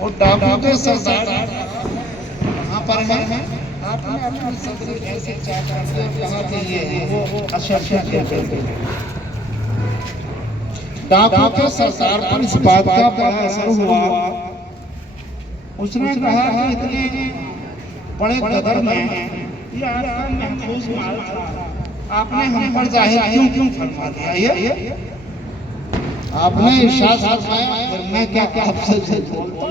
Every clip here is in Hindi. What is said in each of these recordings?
और डाकू के सरदार कहाँ पर है? आपने अपने सदर ऐसे चाचा से कहा कि ये वो अशरफ के डाकू के सरदार पर इस बात का बड़ा असर हुआ। उसने कहा कि इतने बड़े कदर में ये आपका महफूज माल था, आपने हम पर जाहिर क्यों फरमा दिया? ये आपने इरशाद फरमाया, फिर मैं क्या आपसे बोलता।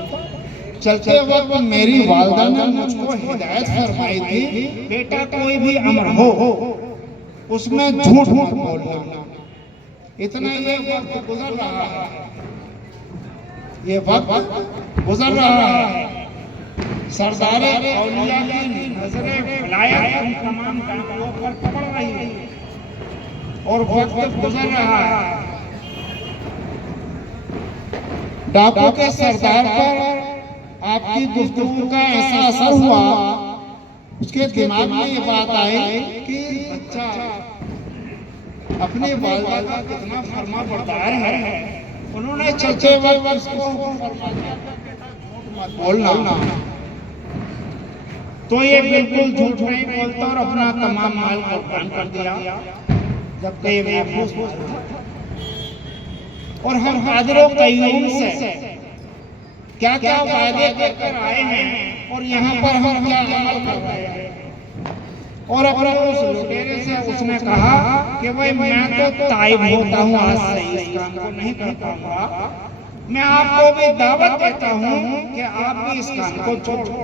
चलते वक्त मेरी वालिदा ने मुझको हिदायत फरमाई थी, बेटा कोई भी अमर हो उसमें झूठ मत बोलना। इतना ये वक्त गुजर रहा है, ये वक्त गुजर रहा है। सरदार औलिया की नजरें विलायत तमाम कामों पर पड़ रही है और वक्त गुजर रहा है। डाकू के सरदार पर आपकी गुफ्तगू का ऐसा असर हुआ, उसके दिमाग में ये बात आई कि अच्छा अपने वालिदा का कितना फर्मा बरदार है। उन्होंने चलते वक्त उसको फरमा दिया मत बोलना। तो ये बिल्कुल झूठ नहीं बोलता और अपना तमाम माल कुर्बान कर दिया। जबकि ये महफूज और हम हाजिरों कय्यूम से क्या क्या वादे कर आए हैं और यहाँ पर हम क्या अमल कर रहे हैं। और अपने उस लुटेरे से उसने कहा कि भाई मैं तो ताइब होता हूँ, आज से इस काम को नहीं कर पाऊंगा। मैं आपको भी दावत देता हूँ कि आप भी इस काम को छोड़ो।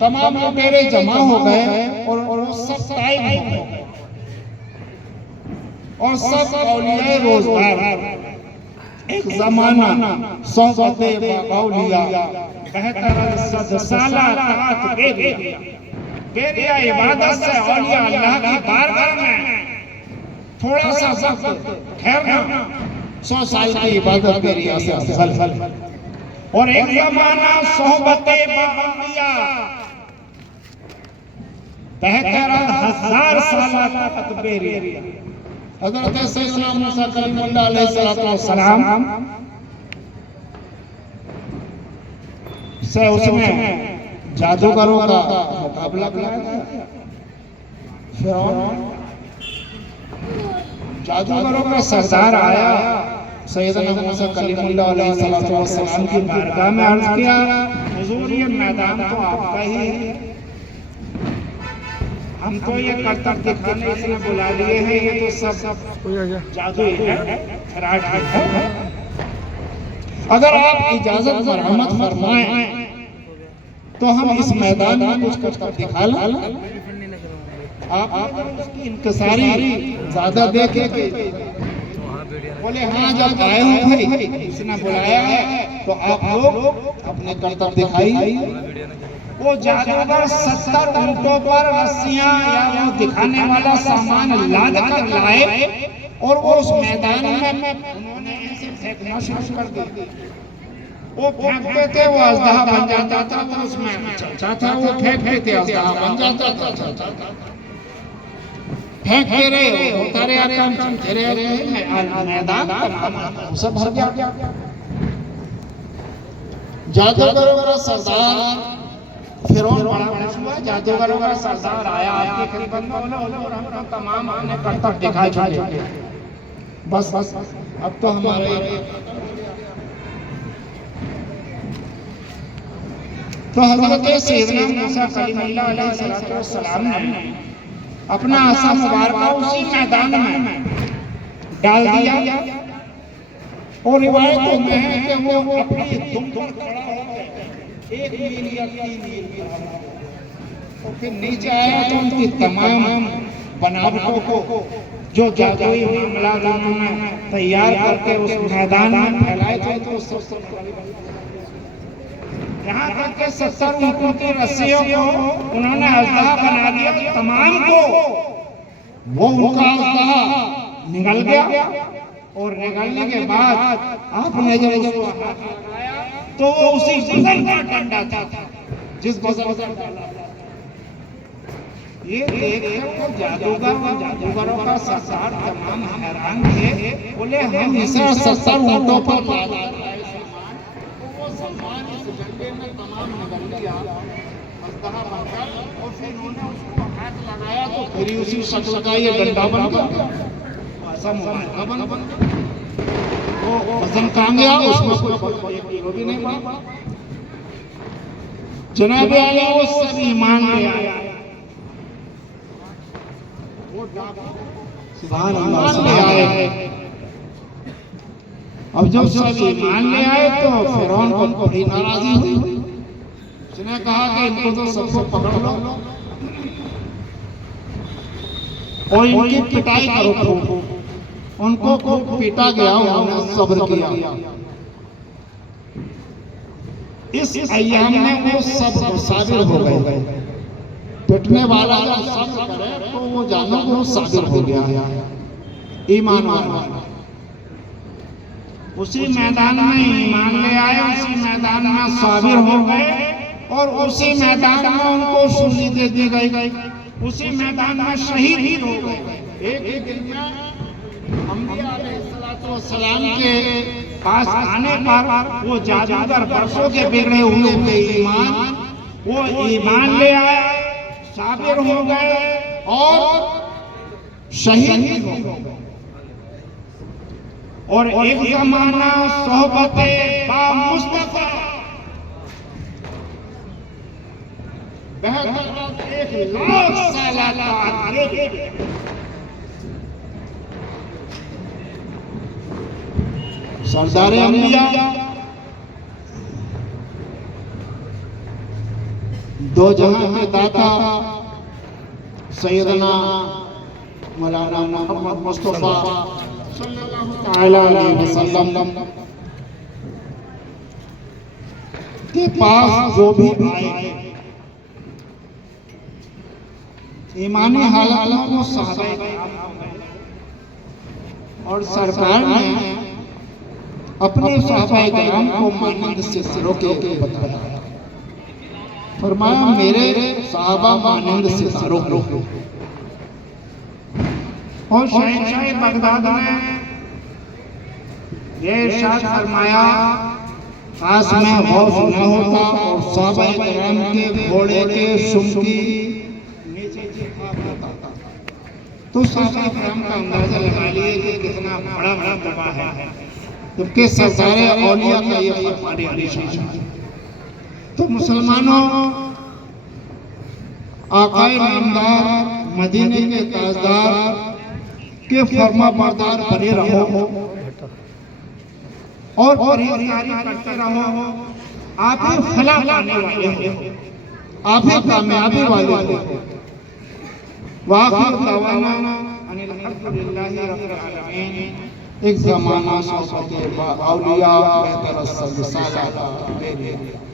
तमाम लुटेरे जमा हो गए और सब ताइब हो गए और सब औलिया रोजगार एक जमाना सोहबते बाउलिया बेहतर सदसाला तात बेरिया इबादत से औलिया अल्लाह की बारगाह में थोड़ा सा वक्त ठहरना 100 साल की इबादत बेरिया से अफजल। और एक जमाना सोहबते बाउलिया बेहतर 1000 साल तात बेरिया। हज़रत सैयदना मूसा कलीमुल्लाह अलैहिस्सलाम से उसमें जादूगरों का मुकाबला कराया। फिरौन जादूगरों का सरदार आया, सैयदना मूसा कलीमुल्लाह अलैहिस्सलाम की बारगाह में अर्ज किया, हुजूर ये मैदान तो आपका ही है, हम तो ये करतब दिखाने इसलिए बुला लिए हैं, ये तो सब जादू है, फराड है। अगर आप इजाजत मरहमत फरमाएं तो हम इस मैदान में कुछ करतब दिखा लें। आप उसकी इंकसारी ज्यादा देखे बोले हाँ जब आए हो भाई इसने बुलाया है तो आप लोग अपने करतब दिखाइए। वो जादूगर 70 ऊंटों पर रस्सियां या वो दिखाने वाला सामान लाद कर लाए और वो उस मैदान में उन्होंने ऐसे फेंकना शुरू कर दिया। वो फेंकते थे वो अजदहा बन जाता था, वो उसमें चलता था, वो फेंकते थे अजदहा बन जाता था। फेंकते रहे होता रहे काम चलते रहे, मैदान सब भर गया। जादूगरों का सरदार फिरौन बड़ा खुश हुआ। जादूगरों का सरदार आया आपके खिदमत में, बोला हम तमाम अपने करतब दिखा चुके, बस अब तो हमारे। तो हज़रत सैयदना मूसा कलीमुल्लाह अलैहिस्सलाम ने अपना आसा मुबारक उसी मैदान में डाल दिया और रिवायतों में है कि वो अपनी दुम पर खड़ा हो गया 1 मील या 3 मील तो फिर नीचे आया तो उनकी तमाम बनावटों को जो जादुई हमला उन्होंने तैयार करके उस मैदान में फैलाए थे तो यहाँ तक के 70 ऊंटों की रस्सियों को उन्होंने अजदहा बना दिया। तमाम को वो उनका अजदहा निकल गया और निकलने के बाद आपने जब उसको हाथ लगाया तो वो उसी वजन का डंडा था जिस वजन से डाला। ये देखकर जादूगरों का सरदार तमाम हैरान थे, बोले हम इसे 70 ऊंटों पर और फिर उन्होंने उसको हाथ लगाया तो फिर उसी शख्स का ये डंडा बन गया, ऐसा मुबारका बन गया। वो वजन कहाँ गया, उसमें कोई किलो भी नहीं पड़ा। जनाब आला वो सब ईमान ले आया, वो सुभान अल्लाह ले आए। अब जब सब ईमान ले आए तो फिरौन को बड़ी नाराजी हुई। उसने कहा कि इनको तो सबको पकड़ लो और इनकी पिटाई करो। उनको खूब पीटा गया, उन्होंने सब्र किया। इस अय्याम में वो सब साबिर हो गए। पिटने वाला जब सब्र करे तो वो जानो कि वो साबिर हो गया, ईमान वाला। उसी मैदान में ईमान ले आए, उसी मैदान में साबिर हो गए और उसी मैदान में उनको सूली दे दी गई, उसी मैदान में शहीद हो गए। एक ही दिन में अंबिया अलैहिस्सलाम के पास आने पर वो जादूगर बरसों के बिगड़े हुए ईमान, वो ईमान ले आए, साबिर हो गए और शहीद हो गए। और एक जमाना सोहबते बा मुस्तफा बेहतर 1 लाख साल का सरदार अंबिया, दो जहां के दाता सैयदना मौलाना मोहम्मद मुस्तफा सल्लल्लाहु अलैहि वसल्लम के पास जो भी आए ईमानी हालत में वो सहाबा और सरकार ने अपने सहाबा किराम को मानंद से रोके बताया। फरमाया मेरे सहाबा मानंद से रोको। और शहंशाह बगदाद ने ये इरशाद फरमाया, काश में गौस न होता और सहाबा किराम के घोड़े के सुम की नीचे होता तो सहाबा किराम का अंदाजा लगा लिए कि कितना बड़ा मर्तबा है, जबकि सरदार औलिया का ये फरमान अली। तो मुसलमानों, आकाए नामदार मदीने के ताजदार के फरमा बरदार बने रहो और परहेजगारी करते रहो। आप ही फलाह पाने वाले हो, आप ही कामयाबी वाले हो। वाखिर दवाना अनिल हम्दुलिल्लाहि रब्बिल आलमीन। एक ज़माना सोहबत औलिया बेहतर सल्लल्लाहु अलैहि वसल्लम।